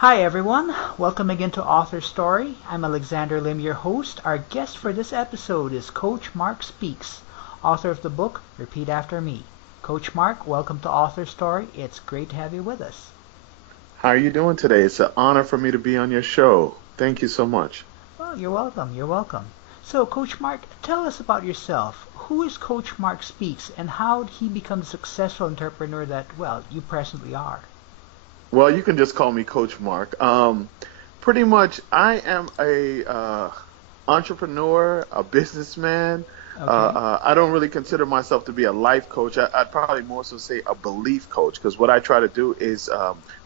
Hi everyone, welcome again to AuthorStory. I'm Alexander Lim, your host. Our guest for this episode is Coach Mark Speaks, author of the book Repeat After Me. Coach Mark, welcome to AuthorStory. It's great to have you with us. How are you doing today? It's an honor for me to be on your show. Thank you so much. Well, you're welcome, you're welcome. So, Coach Mark, tell us about yourself. Who is Coach Mark Speaks and how did he become the successful entrepreneur that, well, you presently are? Well, you can just call me Coach Mark. Pretty much, I am a entrepreneur, a businessman. Okay, I don't really consider myself to be a life coach. I'd probably more so say a belief coach because what I try to do is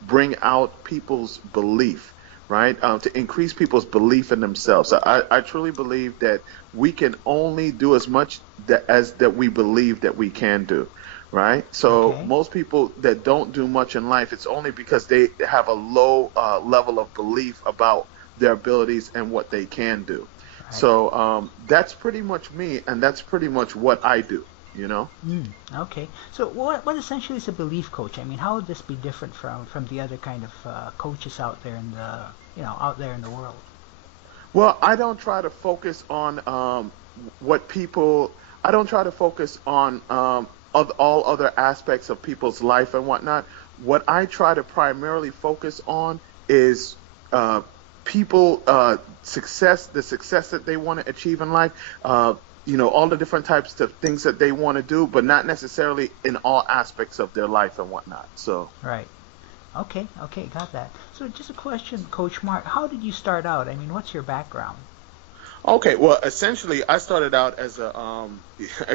bring out people's belief, right? To increase people's belief in themselves. So I truly believe that we can only do as much that we believe that we can do. Right. So okay, most people that don't do much in life, it's only because they have a low level of belief about their abilities and what they can do. right. So that's pretty much me, and that's pretty much what I do. You know. Okay. So what essentially is a belief coach? I mean, how would this be different from the other kind of coaches out there in the out there in the world? Well, I don't try to focus on what people. I don't try to focus on all other aspects of people's life and whatnot. What I try to primarily focus on is uh, people success, the success that they want to achieve in life. All the different types of things that they want to do, but not necessarily in all aspects of their life and whatnot. So. Right. Okay. Okay. Got that. So just a question, Coach Mark. How did you start out? I mean, what's your background? Okay, well, essentially, I started out as I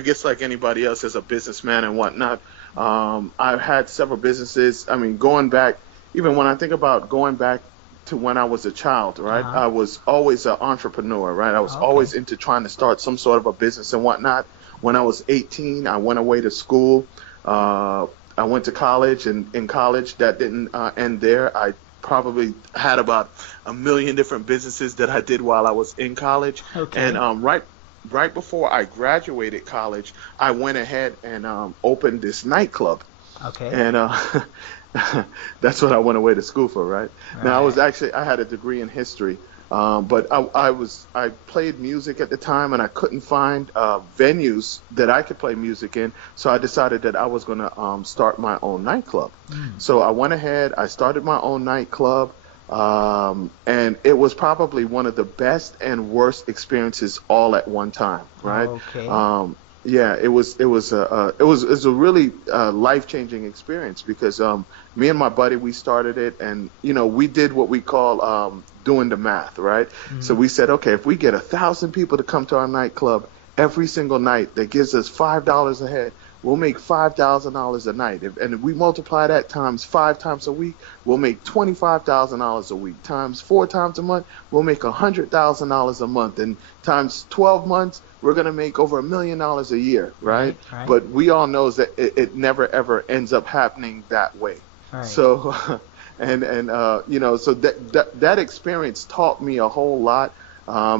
guess like anybody else, as a businessman and whatnot. I've had several businesses. I mean, going back, even when I think about going back to when I was a child, Uh right? huh. I was always an entrepreneur, right? I was Okay. always into trying to start some sort of a business and whatnot. When I was 18, I went away to school. Uh, I went to college, and in college, that didn't end there. I probably had about a million different businesses that I did while I was in college. And Okay. right before I graduated college, I went ahead and opened this nightclub. Okay. And that's what I went away to school for, right? Now Right. I had a degree in history, but I played music at the time, and I couldn't find venues that I could play music in, so I decided that I was going to start my own nightclub. Mm. So I went ahead, I started my own nightclub, and it was probably one of the best and worst experiences all at one time, right? Okay. Um, yeah, it was a really life changing experience because me and my buddy, we started it, and we did what we call doing the math, right? So Mm. we said, okay, if we get 1,000 people to come to our nightclub every single night, that gives us $5 a head. We'll make $5,000 a night, and if we multiply that times 5 times a week, we'll make $25,000 a week. Times 4 times a month, we'll make $100,000 a month, and times 12 months, we're gonna make over $1 million a year, right? Right. Right. But we all knows that it never ever ends up happening that way. Right. So, so that experience taught me a whole lot,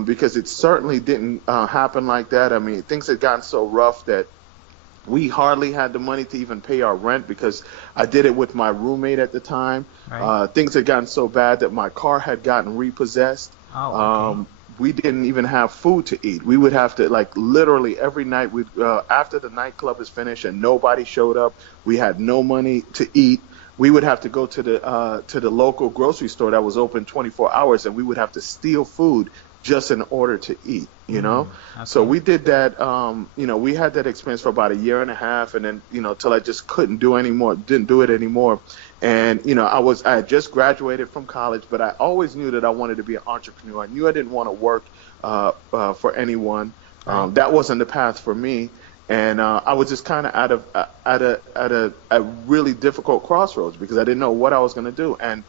because it certainly didn't happen like that. I mean, things had gotten so rough that we hardly had the money to even pay our rent because I did it with my roommate at the time. Right. Things had gotten so bad that my car had gotten repossessed. Oh. Okay. We didn't even have food to eat. We would have to, like, literally every night, after the nightclub is finished and nobody showed up, we had no money to eat. We would have to go to the local grocery store that was open 24 hours, and we would have to steal food just in order to eat. Mm. So Okay. we did that. We had that experience for about a year and a half, and then till I just couldn't do anymore, didn't do it anymore. And I had just graduated from college, but I always knew that I wanted to be an entrepreneur. I knew I didn't want to work for anyone. Right. That wasn't the path for me, and I was just kind of at a really difficult crossroads because I didn't know what I was going to do. And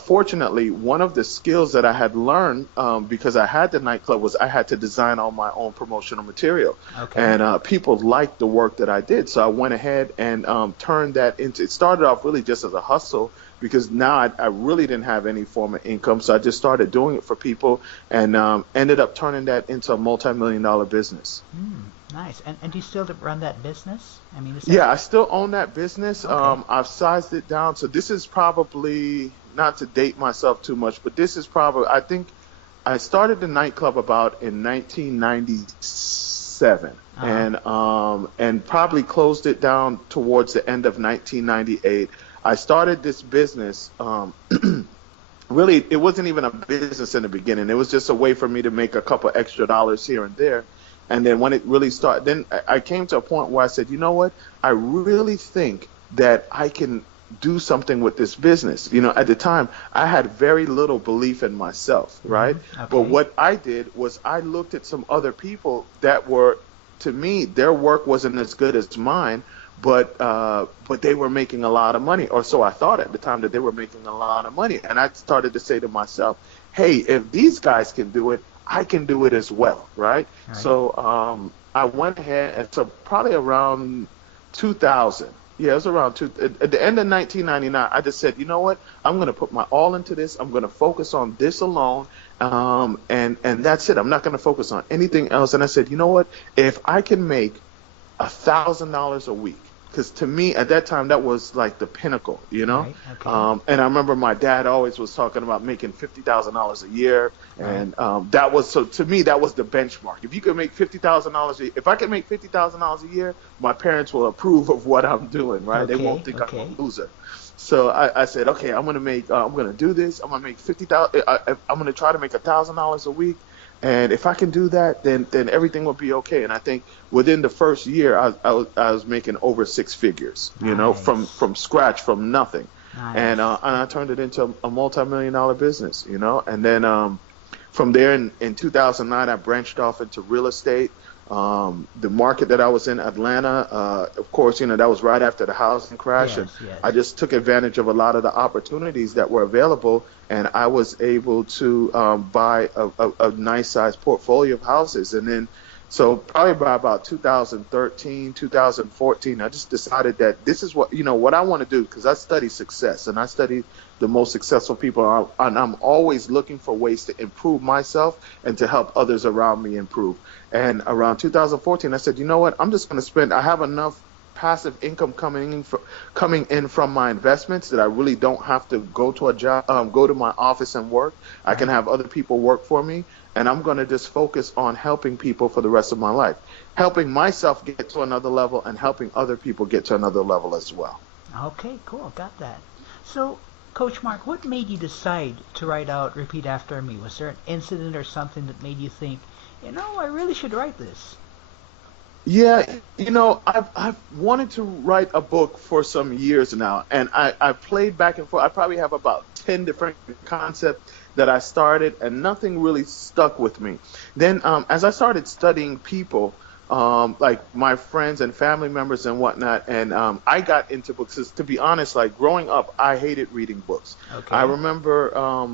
fortunately, one of the skills that I had learned, because I had the nightclub, was I had to design all my own promotional material, Okay. and people liked the work that I did. So I went ahead and turned that into. It started off really just as a hustle because now I really didn't have any form of income, so I just started doing it for people, and ended up turning that into a multi-million-dollar business. Mm. Nice. And do you still run that business? I mean, is that Yeah, I still own that business. okay? I've sized it down. So this is probably not to date myself too much, but this is probably, I think I started the nightclub about in 1997, and probably closed it down towards the end of 1998. I started this business. Really, it wasn't even a business in the beginning. It was just a way for me to make a couple extra dollars here and there. And then when it really started, then I came to a point where I said, you know what? I really think that I can do something with this business. You know, at the time, I had very little belief in myself, right? Okay. But what I did was I looked at some other people that were, to me, their work wasn't as good as mine, but they were making a lot of money, or so I thought at the time, that they were making a lot of money. And I started to say to myself, hey, if these guys can do it, I can do it as well, right? So I went ahead, and so probably around 2000, yeah, it was around at the end of 1999, I just said, you know what, I'm going to put my all into this. I'm going to focus on this alone, and that's it. I'm not going to focus on anything else. And I said, you know what, if I can make $1,000 a week, because to me at that time that was like the pinnacle, you know. And I remember my dad always was talking about making $50,000 a year, and that was, so to me that was the benchmark. If you could make $50,000, if I can make $50,000 a year, my parents will approve of what I'm doing, right? They won't think I'm a loser. So I said, okay, I'm gonna do this. I'm gonna make $50,000. I'm gonna try to make $1,000 a week. And if I can do that, then everything will be okay. And I think within the first year, I was making over six figures, you know, from scratch, from nothing. And I turned it into a multi-million-dollar business, you know. And then from there, in 2009, I branched off into real estate. The market that I was in, Atlanta, of course, you know, that was right after the housing crash. I just took advantage of a lot of the opportunities that were available, and I was able to buy a nice sized portfolio of houses. And then, so probably by about 2013, 2014, I just decided that this is what, you know, what I want to do, because I study success and I study the most successful people, and I'm always looking for ways to improve myself and to help others around me improve. And around 2014, I said, you know what, I'm just going to spend, I have enough passive income coming in from my investments that I really don't have to go to a job, go to my office and work. I can have other people work for me, and I'm going to just focus on helping people for the rest of my life, helping myself get to another level and helping other people get to another level as well. Okay, cool, got that. So, Coach Mark, what made you decide to write out Repeat After Me? Was there an incident or something that made you think, you know, I really should write this? Yeah, you know, I've wanted to write a book for some years now, and I played back and forth. I probably have about 10 different concepts that I started, and nothing really stuck with me. Then as I started studying people, like my friends and family members and whatnot, and I got into books. To be honest, like growing up, I hated reading books. I remember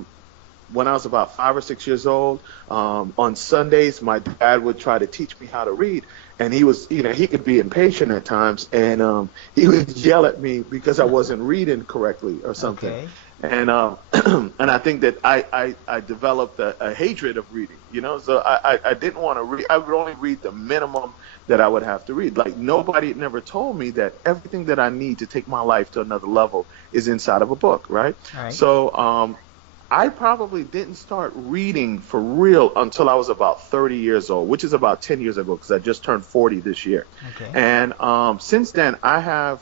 when I was about 5 or 6 years old, on Sundays, my dad would try to teach me how to read. And he was, you know, he could be impatient at times, and he would yell at me because I wasn't reading correctly or something. And and I think that I developed a hatred of reading, you know. So I didn't want to read. I would only read the minimum that I would have to read. Like nobody had never told me that everything that I need to take my life to another level is inside of a book, right? So I probably didn't start reading for real until I was about 30 years old, which is about 10 years ago, because I just turned 40 this year. And since then, I'm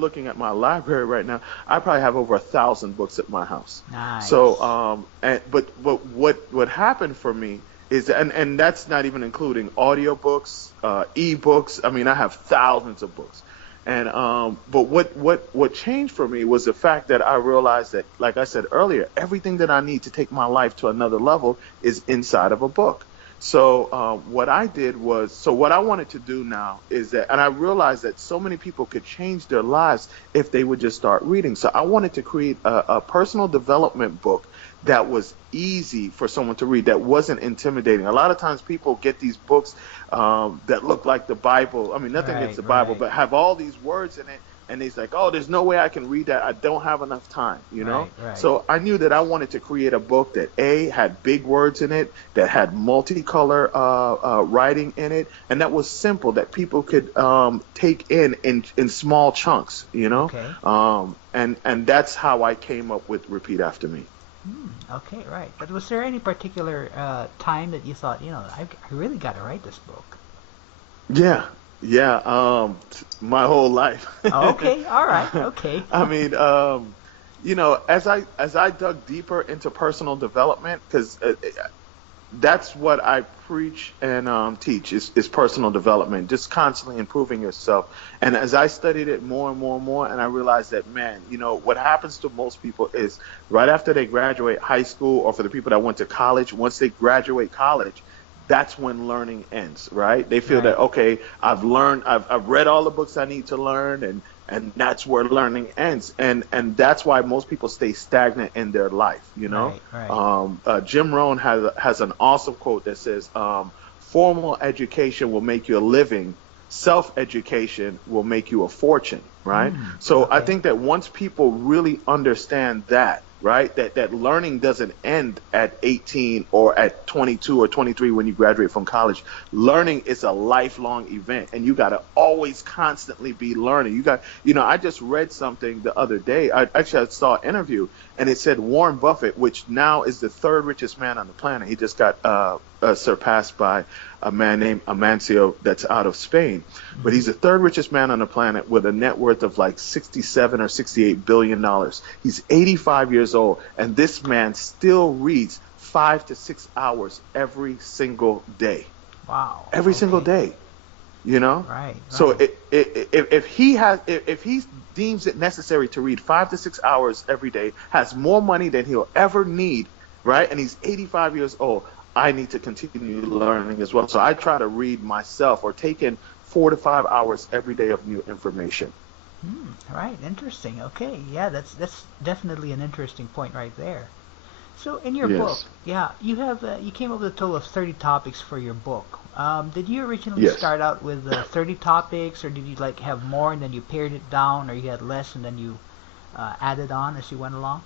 looking at my library right now. I probably have over 1,000 books at my house. So, but what happened for me is, and that's not even including audiobooks, ebooks. I mean, I have thousands of books. And but what changed for me was the fact that I realized that, like I said earlier, everything that I need to take my life to another level is inside of a book. So what I did was, so what I wanted to do now is that, and I realized that so many people could change their lives if they would just start reading. So I wanted to create a personal development book that was easy for someone to read, that wasn't intimidating. A lot of times people get these books that look like the Bible. I mean, nothing against the Bible, but have all these words in it and he's like, oh, there's no way I can read that. I don't have enough time, you know? Right, right. So I knew that I wanted to create a book that had big words in it, that had multicolor writing in it, and that was simple, that people could take in small chunks, you know? Okay. And that's how I came up with Repeat After Me. Okay, right. But was there any particular time that you thought, I really got to write this book? Yeah, my whole life. Okay, all right, okay. I mean, as I dug deeper into personal development, because that's what I preach and teach is personal development, just constantly improving yourself. And as I studied it more and more and more, and I realized that, man, what happens to most people is right after they graduate high school, or for the people that went to college, once they graduate college, that's when learning ends, right? They feel that, okay, I've learned, I've read all the books I need to learn, and that's where learning ends. And that's why most people stay stagnant in their life, Right. Jim Rohn has an awesome quote that says, formal education will make you a living, self-education will make you a fortune, right? So okay. I think that once people really understand that, right, that learning doesn't end at 18 or at 22 or 23 when you graduate from college. Learning is a lifelong event, and you got to always constantly be learning. I just read something the other day. I saw an interview, and it said Warren Buffett, which now is the third richest man on the planet. He just got surpassed by a man named Amancio that's out of Spain. But he's the third richest man on the planet with a net worth of like 67 or 68 billion dollars. He's 85 years old, and this man still reads 5 to 6 hours every single day. Wow. Every single day. Right. So if he deems it necessary to read 5 to 6 hours every day, has more money than he'll ever need, right? And he's 85 years old. I need to continue learning as well. So I try to read myself, or take in 4 to 5 hours every day of new information. Right. Interesting. Okay. Yeah, that's definitely an interesting point right there. So in your book, you came up with a total of 30 topics for your book. Did you originally start out with 30 topics, or did you have more and then you pared it down, or you had less and then you added on as you went along?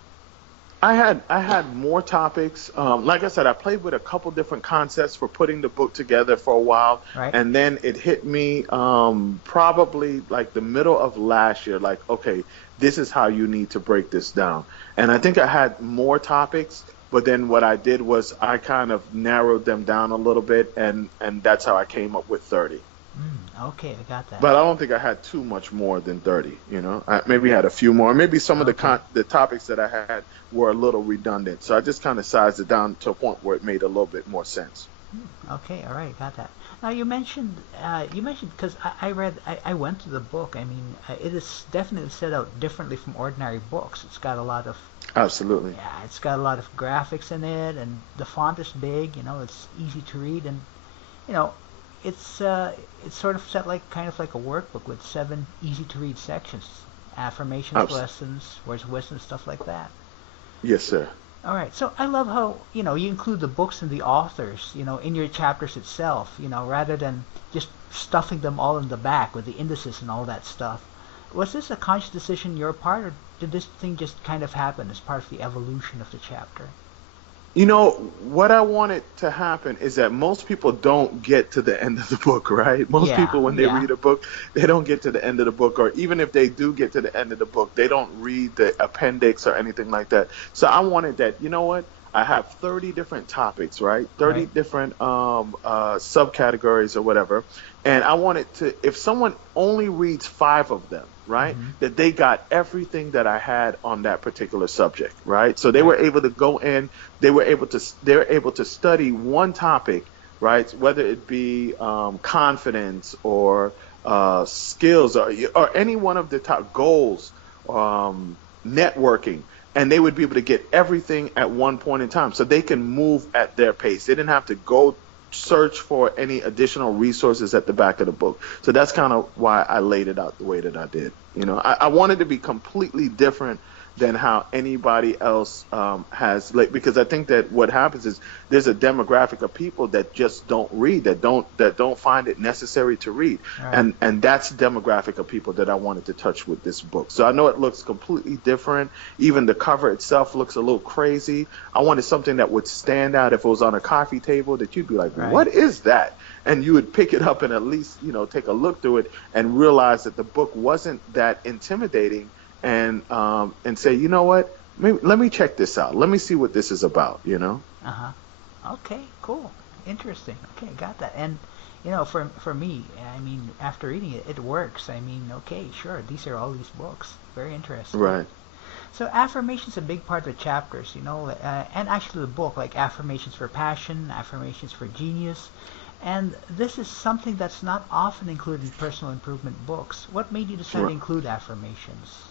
I had more topics. Like I said, I played with a couple different concepts for putting the book together for a while. Right. And then it hit me probably like the middle of last year, like, okay, this is how you need to break this down. And I think I had more topics, but then what I did was I kind of narrowed them down a little bit, and that's how I came up with 30. Okay, I got that. But I don't think I had too much more than 30, I maybe had a few more. Maybe some of the topics that I had were a little redundant. So I just kind of sized it down to a point where it made a little bit more sense. Okay, all right, got that. Now you mentioned because I went through the book. I mean, it is definitely set out differently from ordinary books. It's got a lot of Absolutely. Yeah, it's got a lot of graphics in it, and the font is big. It's easy to read, and it's sort of set kind of like a workbook with 7 easy to read sections, affirmations, lessons, words of wisdom, stuff like that. Yes, sir. All right. So I love how, you include the books and the authors, in your chapters itself, rather than just stuffing them all in the back with the indices and all that stuff. Was this a conscious decision on your part, or did this thing just kind of happen as part of the evolution of the chapter? What I wanted to happen is that most people don't get to the end of the book, right? Most people, when they read a book, they don't get to the end of the book, or even if they do get to the end of the book, they don't read the appendix or anything like that. So I wanted that, I have 30 different topics, right? 30 different subcategories or whatever. And I wanted to, if someone only reads 5 of them, right, that they got everything that I had on that particular subject, right? So they were able to go in, they were able to study one topic, right? Whether it be confidence or skills or any one of the top goals, networking. And they would be able to get everything at one point in time, so they can move at their pace. They didn't have to go search for any additional resources at the back of the book. So that's kind of why I laid it out the way that I did. I wanted to be completely different than how anybody else has. Like, because I think that what happens is there's a demographic of people that just don't read, that don't find it necessary to read, Right. and that's the demographic of people that I wanted to touch with this book. So I know it looks completely different. Even the cover itself looks a little crazy. I wanted something that would stand out if it was on a coffee table, that you'd be like, Right. what is that? And you would pick it up and at least, take a look through it and realize that the book wasn't that intimidating, and say, you know what, maybe let me check this out. Let me see what this is about, Uh-huh. Okay, cool. Interesting. Okay, got that. And, for me, I mean, after reading it, it works. I mean, okay, sure, these are all these books. Very interesting. Right. So affirmation's a big part of the chapters, and actually the book, like affirmations for passion, affirmations for genius. And this is something that's not often included in personal improvement books. What made you decide to include affirmations?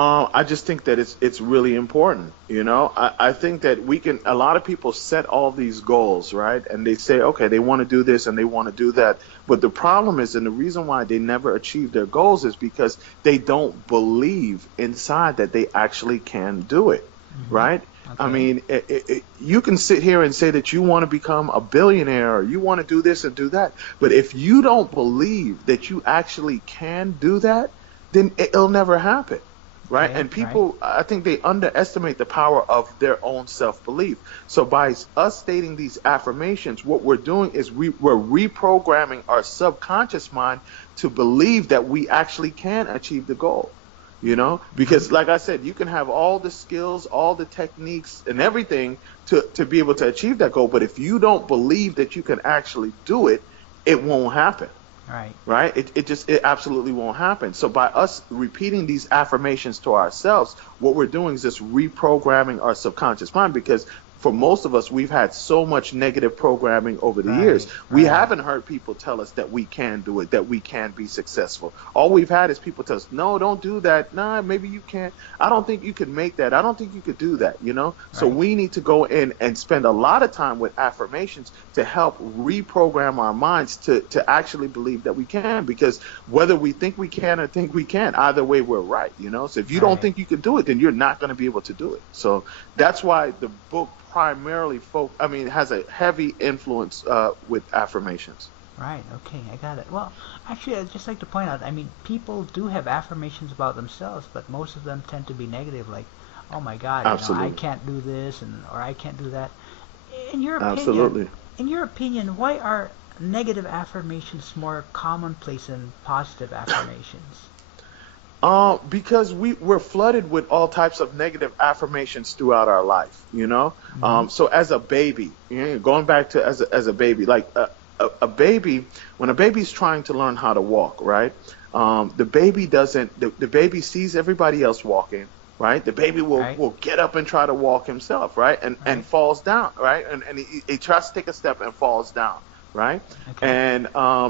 I just think that it's really important. I think that a lot of people set all these goals, right? And they say, okay, they want to do this and they want to do that. But the problem is, and the reason why they never achieve their goals is because they don't believe inside that they actually can do it, right? Okay. I mean, you can sit here and say that you want to become a billionaire or you want to do this and do that. But if you don't believe that you actually can do that, then it'll never happen. Right. Okay, And people, I think they underestimate the power of their own self-belief. So by us stating these affirmations, what we're doing is we're reprogramming our subconscious mind to believe that we actually can achieve the goal. Because like I said, you can have all the skills, all the techniques and everything to be able to achieve that goal. But if you don't believe that you can actually do it, it won't happen. Right? It absolutely won't happen. So by us repeating these affirmations to ourselves, what we're doing is just reprogramming our subconscious mind, because for most of us, we've had so much negative programming over the years. We haven't heard people tell us that we can do it, that we can be successful. All we've had is people tell us, no, don't do that. Nah, maybe you can't. I don't think you could make that. I don't think you could do that, So we need to go in and spend a lot of time with affirmations to help reprogram our minds to actually believe that we can, because whether we think we can or think we can, either way, we're right, So if you don't think you can do it, then you're not going to be able to do it. So that's why the book primarily has a heavy influence with affirmations. Right, okay, I got it. Well, actually, I'd just like to point out, I mean, people do have affirmations about themselves, but most of them tend to be negative, like, oh my God, I can't do this, or I can't do that. In your opinion, why are negative affirmations more commonplace than positive affirmations? Because we're flooded with all types of negative affirmations throughout our life, So as a baby, going back to as a baby, like a baby, when a baby's trying to learn how to walk, right? The baby sees everybody else walking, right? The baby will get up and try to walk himself, right? And falls down, right? And he tries to take a step and falls down. Right? Okay. And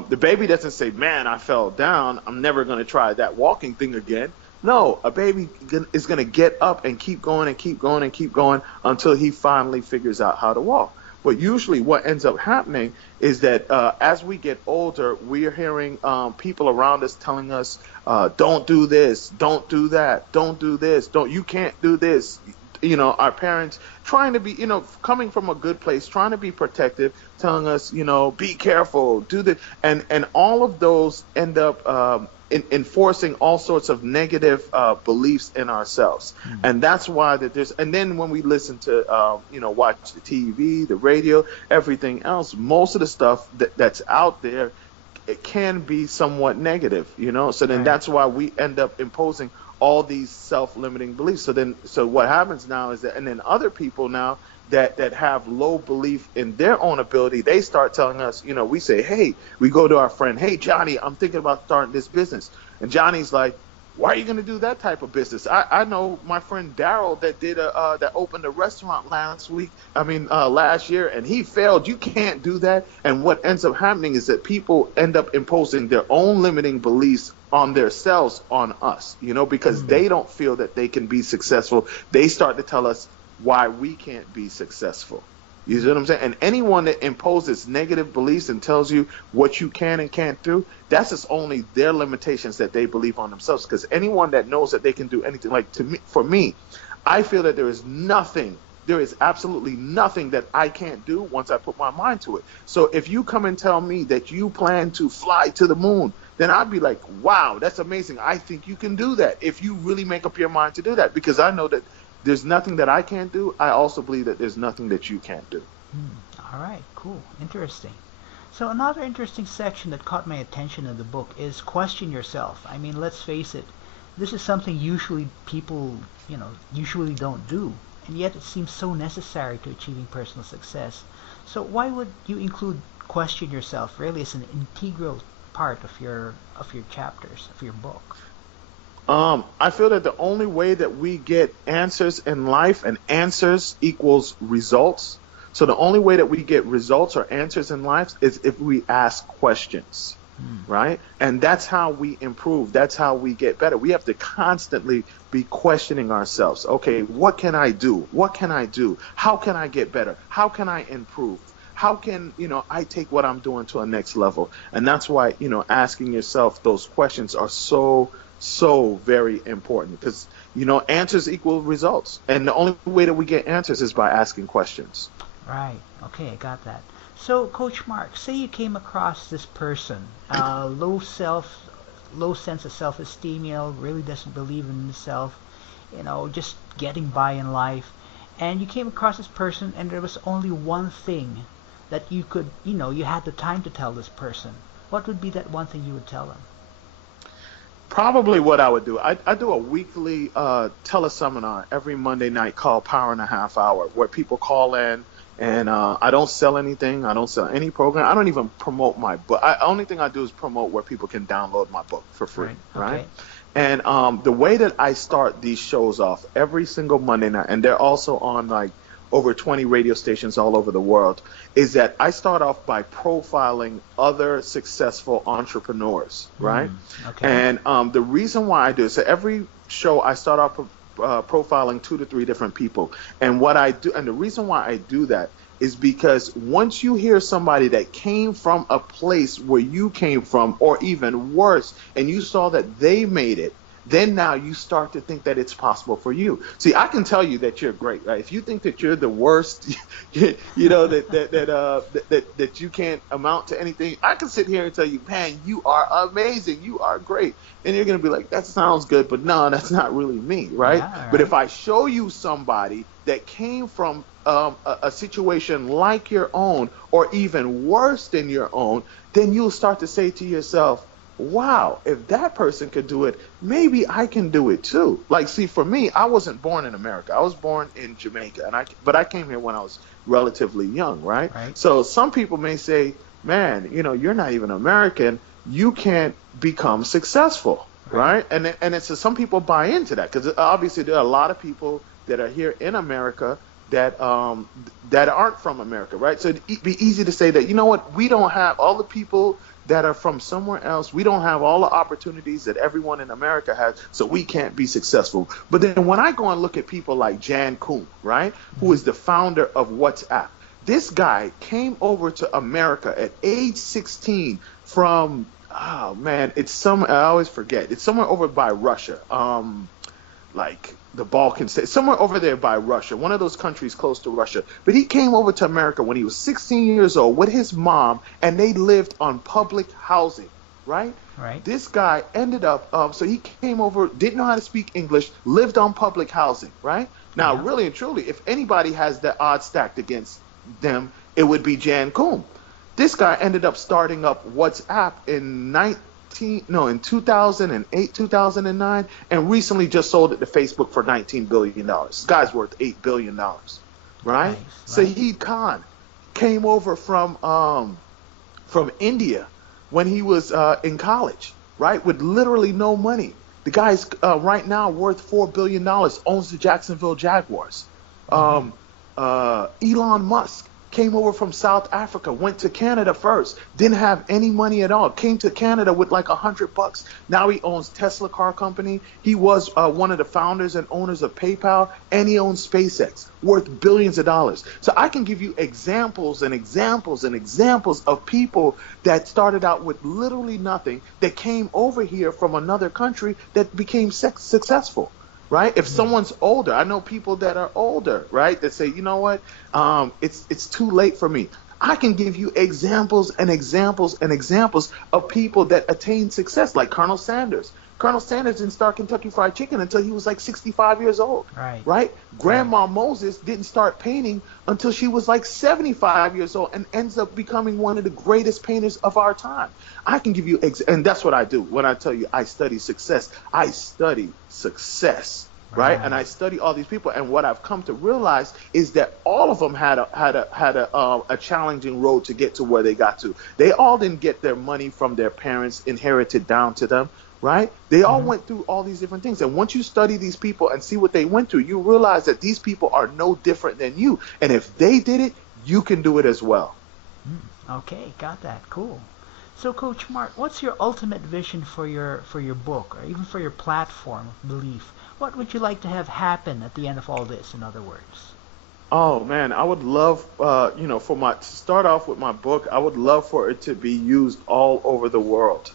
the baby doesn't say, man, I fell down, I'm never going to try that walking thing again. No, a baby is going to get up and keep going and keep going and keep going until he finally figures out how to walk. But usually what ends up happening is that as we get older, we're hearing people around us telling us, don't do this, don't do that, don't do this, you can't do this. Our parents trying to be, coming from a good place, trying to be protective, telling us, be careful, do this. And all of those end up enforcing all sorts of negative beliefs in ourselves. Mm-hmm. And that's why and then when we listen to, watch the TV, the radio, everything else, most of the stuff that's out there, it can be somewhat negative, So then that's why we end up imposing all these self-limiting beliefs. So what happens now is that, and then other people now that have low belief in their own ability, they start telling us, we say, hey, we go to our friend, hey, Johnny, I'm thinking about starting this business. And Johnny's like, why are you going to do that type of business? I know my friend Daryl that opened a restaurant last year, and he failed. You can't do that. And what ends up happening is that people end up imposing their own limiting beliefs on themselves, on us, because they don't feel that they can be successful. They start to tell us why we can't be successful. You see what I'm saying? And anyone that imposes negative beliefs and tells you what you can and can't do, that's just only their limitations that they believe on themselves. Because anyone that knows that they can do anything, like for me, I feel that there is absolutely nothing that I can't do once I put my mind to it. So if you come and tell me that you plan to fly to the moon, then I'd be like, wow, that's amazing. I think you can do that if you really make up your mind to do that, because I know that there's nothing that I can't do. I also believe that there's nothing that you can't do. All right, cool, interesting. So another interesting section that caught my attention in the book is question yourself. I mean, let's face it, this is something usually people, usually don't do, and yet it seems so necessary to achieving personal success. So why would you include question yourself really as an integral part of your chapters of your book? I feel that the only way that we get answers in life, and answers equals results. So the only way that we get results or answers in life is if we ask questions, right? And that's how we improve. That's how we get better. We have to constantly be questioning ourselves. Okay, what can I do? What can I do? How can I get better? How can I improve? How can, I take what I'm doing to a next level? And that's why, asking yourself those questions are so very important, because, answers equal results. And the only way that we get answers is by asking questions. Right. Okay, I got that. So, Coach Mark, say you came across this person, low sense of self-esteem, really doesn't believe in himself, just getting by in life, and you came across this person, and there was only one thing that you could, you had the time to tell this person. What would be that one thing you would tell them? Probably what I would do, I do a weekly teleseminar every Monday night called Power and a Half Hour, where people call in, and I don't sell anything. I don't sell any program. I don't even promote my book. Only thing I do is promote where people can download my book for free, right? Okay. And the way that I start these shows off every single Monday night, and they're also on like over 20 radio stations all over the world, is that I start off by profiling other successful entrepreneurs, right? Okay. And the reason why I do it, so every show I start off profiling 2 to 3 different people. And what I do, and the reason why I do that is because once you hear somebody that came from a place where you came from, or even worse, and you saw that they made it, then now you start to think that it's possible for you. See, I can tell you that you're great, right? If you think that you're the worst, that you can't amount to anything, I can sit here and tell you, man, you are amazing, you are great, and you're gonna be like, that sounds good, but no, that's not really me, right? Yeah, right. But if I show you somebody that came from a situation like your own, or even worse than your own, then you'll start to say to yourself, wow, if that person could do it, maybe I can do it too. Like, see, for me, I wasn't born in America. I was born in Jamaica, but I came here when I was relatively young, right? So some people may say, man, you're not even American. You can't become successful, right? And it's some people buy into that, because obviously there are a lot of people that are here in America that aren't from America, right? So it'd be easy to say that, we don't have all the people that are from somewhere else. We don't have all the opportunities that everyone in America has, so we can't be successful. But then when I go and look at people like Jan Koum, right, who is the founder of WhatsApp, this guy came over to America at age 16 from, I always forget. It's somewhere over by Russia, like the Balkan states, somewhere over there by Russia, one of those countries close to Russia. But he came over to America when he was 16 years old with his mom, and they lived on public housing, right? This guy ended up, so he came over, didn't know how to speak English, lived on public housing, right? Now, really and truly, if anybody has the odds stacked against them, it would be Jan Koum. This guy ended up starting up WhatsApp in 2008, 2009, and recently just sold it to Facebook for $19 billion. This guy's worth $8 billion, right? Saeed Khan came over from India when he was in college, right, with literally no money. The guy's right now worth $4 billion, owns the Jacksonville Jaguars. Elon Musk came over from South Africa, went to Canada first, didn't have any money at all, came to Canada with like $100. Now he owns Tesla car company. He was one of the founders and owners of PayPal, and he owns SpaceX, worth billions of dollars. So I can give you examples and examples and examples of people that started out with literally nothing, that came over here from another country, that became successful. Right? If someone's older, I know people that are older, right, that say, you know what, it's too late for me. I can give you examples and examples and examples of people that attained success, like Colonel Sanders. Colonel Sanders didn't start Kentucky Fried Chicken until he was like 65 years old. Right? Grandma Moses didn't start painting until she was like 75 years old, and ends up becoming one of the greatest painters of our time. I can give you, and that's what I do when I tell you I study success. I study success, right? And I study all these people, and what I've come to realize is that all of them had a challenging road to get to where they got to. They all didn't get their money from their parents inherited down to them. Right? They all went through all these different things. And once you study these people and see what they went through, you realize that these people are no different than you. And if they did it, you can do it as well. Okay, got that. Cool. So, Coach Mark, what's your ultimate vision for your book, or even for your platform of belief? What would you like to have happen at the end of all this, in other words? Oh, man, I would love, to start off with my book, I would love for it to be used all over the world,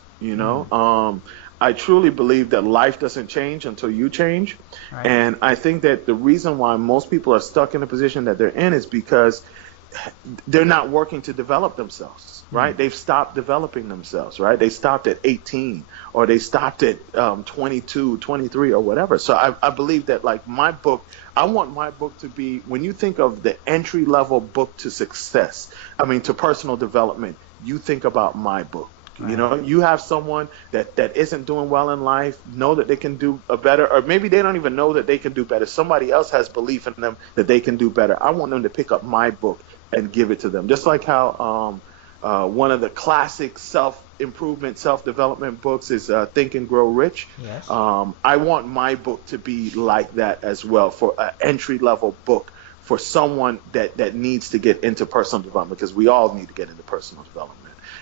I truly believe that life doesn't change until you change. Right. And I think that the reason why most people are stuck in the position that they're in is because they're not working to develop themselves, right? They've stopped developing themselves, right? They stopped at 18, or they stopped at 22, 23, or whatever. So I believe that, like, my book, I want my book to be, when you think of the entry-level book to success, to personal development, you think about my book. Right. You have someone that isn't doing well in life, know that they can do better, or maybe they don't even know that they can do better. Somebody else has belief in them that they can do better. I want them to pick up my book and give it to them. Just like how one of the classic self-improvement, self-development books is Think and Grow Rich. Yes. I want my book to be like that as well, for an entry-level book for someone that needs to get into personal development, because we all need to get into personal development.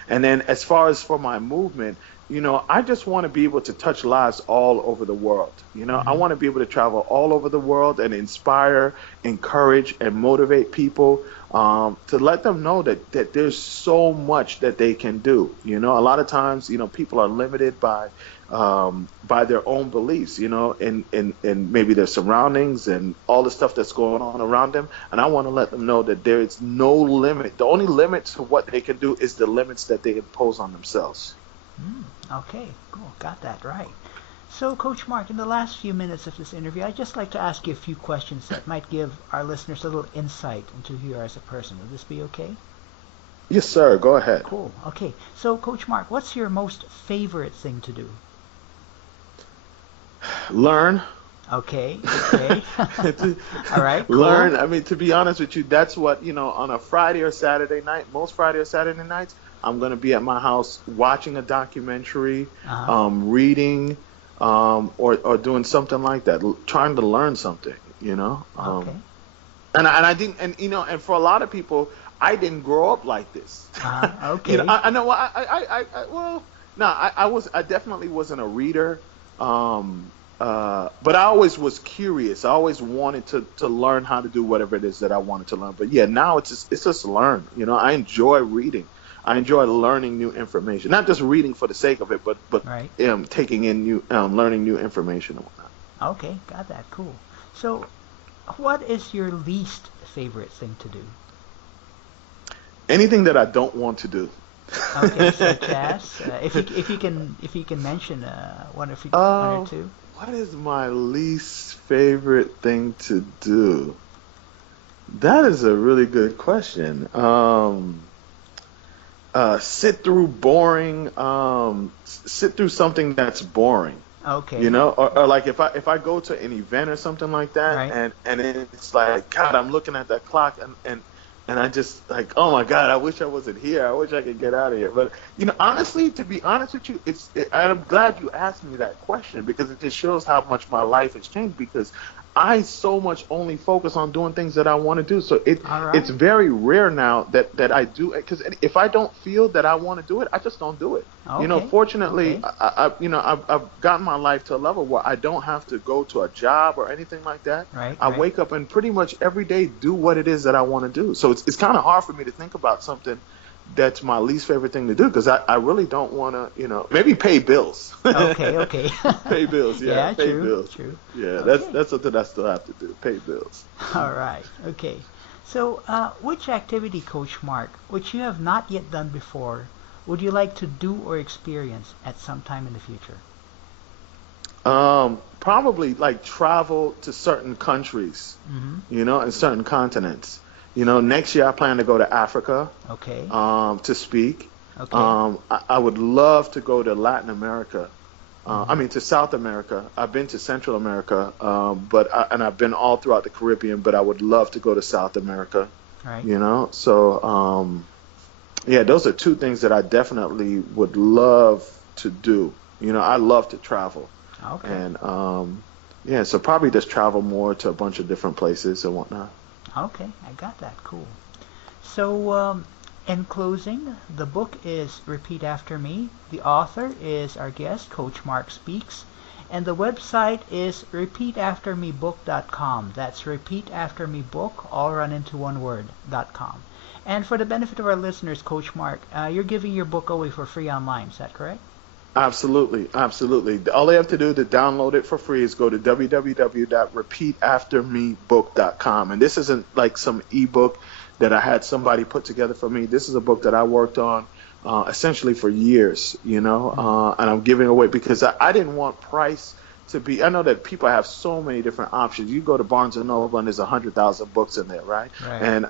And then as far as for my movement, I just want to be able to touch lives all over the world. I want to be able to travel all over the world and inspire, encourage, and motivate people, to let them know that there's so much that they can do. A lot of times, people are limited by their own beliefs, and maybe their surroundings and all the stuff that's going on around them. And I want to let them know that there is no limit. The only limit to what they can do is the limits that they impose on themselves. Okay, cool. Got that right. So, Coach Mark, in the last few minutes of this interview, I'd just like to ask you a few questions that might give our listeners a little insight into who you are as a person. Would this be okay? Yes, sir. Go ahead. Cool. Okay. So, Coach Mark, what's your most favorite thing to do? Learn. Okay. All right. Cool. Learn. To be honest with you, that's what, on a Friday or Saturday night, most Friday or Saturday nights, I'm going to be at my house watching a documentary, reading, or doing something like that, trying to learn something, Okay. And I didn't, and for a lot of people, I didn't grow up like this. Okay. I know. I definitely wasn't a reader. But I always was curious. I always wanted to learn how to do whatever it is that I wanted to learn. But yeah, now it's just learn. I enjoy reading. I enjoy learning new information. Not just reading for the sake of it, but right. Taking in new, learning new information and whatnot. Okay, got that. Cool. So, what is your least favorite thing to do? Anything that I don't want to do. Okay, such as if you can mention one or two. What is my least favorite thing to do? That is a really good question. Sit through something that's boring. Okay. Or like if I go to an event or something like that, right. and it's like, God, I'm looking at that clock and I just like, oh my God, I wish I wasn't here. I wish I could get out of here. But honestly, to be honest with you, I'm glad you asked me that question, because it just shows how much my life has changed. Because I so much only focus on doing things that I want to do. So All it's right. very rare now that I do, because if I don't feel that I want to do it, I just don't do it. Okay. Fortunately, Okay. I've gotten my life to a level where I don't have to go to a job or anything like that. Right. I Right. wake up and pretty much every day do what it is that I want to do. So it's kind of hard for me to think about something that's my least favorite thing to do, because I really don't want to, maybe pay bills. Okay. Okay. Pay bills, yeah, Yeah. pay True. bills. True. Yeah, Okay. that's something I still have to do, pay bills. All right. Okay. So, which activity, Coach Mark, which you have not yet done before, would you like to do or experience at some time in the future? Probably like travel to certain countries, Mm-hmm. and certain continents. Next year I plan to go to Africa, Okay. to speak. Okay. I would love to go to Latin America. I Mm-hmm. mean, to South America. I've been to Central America, and I've been all throughout the Caribbean. But I would love to go to South America. Right. So yeah, those are two things that I definitely would love to do. I love to travel, Okay. and yeah, so probably just travel more to a bunch of different places and whatnot. Okay. I got that. Cool. So, in closing, the book is Repeat After Me. The author is our guest, Coach Mark Speaks. And the website is repeataftermebook.com. That's repeataftermebook, all run into one word.com. And for the benefit of our listeners, Coach Mark, you're giving your book away for free online. Is that correct? Absolutely, absolutely. All they have to do to download it for free is go to www.repeataftermebook.com. And this isn't like some ebook that I had somebody put together for me. This is a book that I worked on essentially for years, Mm-hmm. and I'm giving away because I didn't want price to be. I know that people have so many different options. You go to Barnes and Noble and there's 100,000 books in there, right? Right. And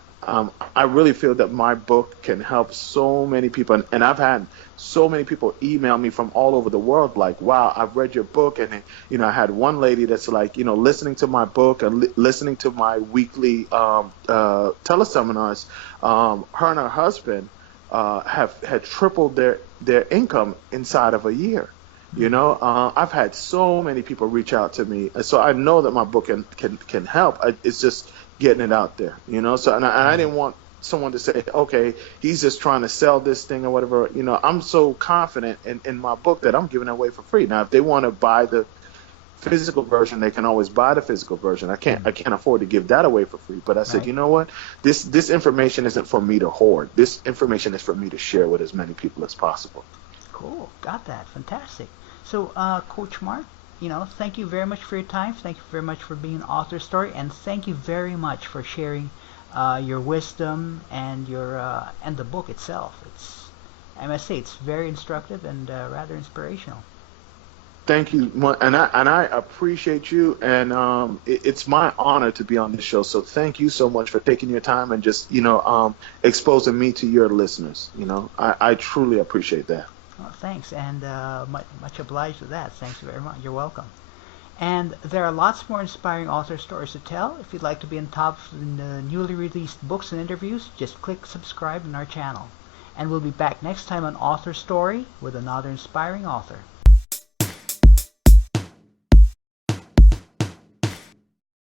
I really feel that my book can help so many people, and I've had so many people email me from all over the world, like, "Wow, I've read your book," and I had one lady that's like, listening to my book and listening to my weekly teleseminars. Her and her husband have had tripled their income inside of a year. Mm-hmm. I've had so many people reach out to me, and so I know that my book can help. It's just getting it out there. So and I Right. didn't want someone to say, okay, he's just trying to sell this thing or whatever. I'm so confident in my book that I'm giving it away for free. Now, if they want to buy the physical version, they can always buy the physical version. I can't Mm. I can't afford to give that away for free. But I said, Right. you know what? This information isn't for me to hoard. This information is for me to share with as many people as possible. Cool. Got that. Fantastic. So, Coach Mark, thank you very much for your time. Thank you very much for being Author Story, and thank you very much for sharing your wisdom and and the book itself. I must say, it's very instructive and rather inspirational. Thank you, and I appreciate you, and it's my honor to be on this show. So thank you so much for taking your time and just exposing me to your listeners. I truly appreciate that. Well, thanks, and much obliged with that. Thanks very much. You're welcome. And there are lots more inspiring author stories to tell. If you'd like to be on top of the newly released books and interviews, just click subscribe on our channel. And we'll be back next time on Author Story with another inspiring author.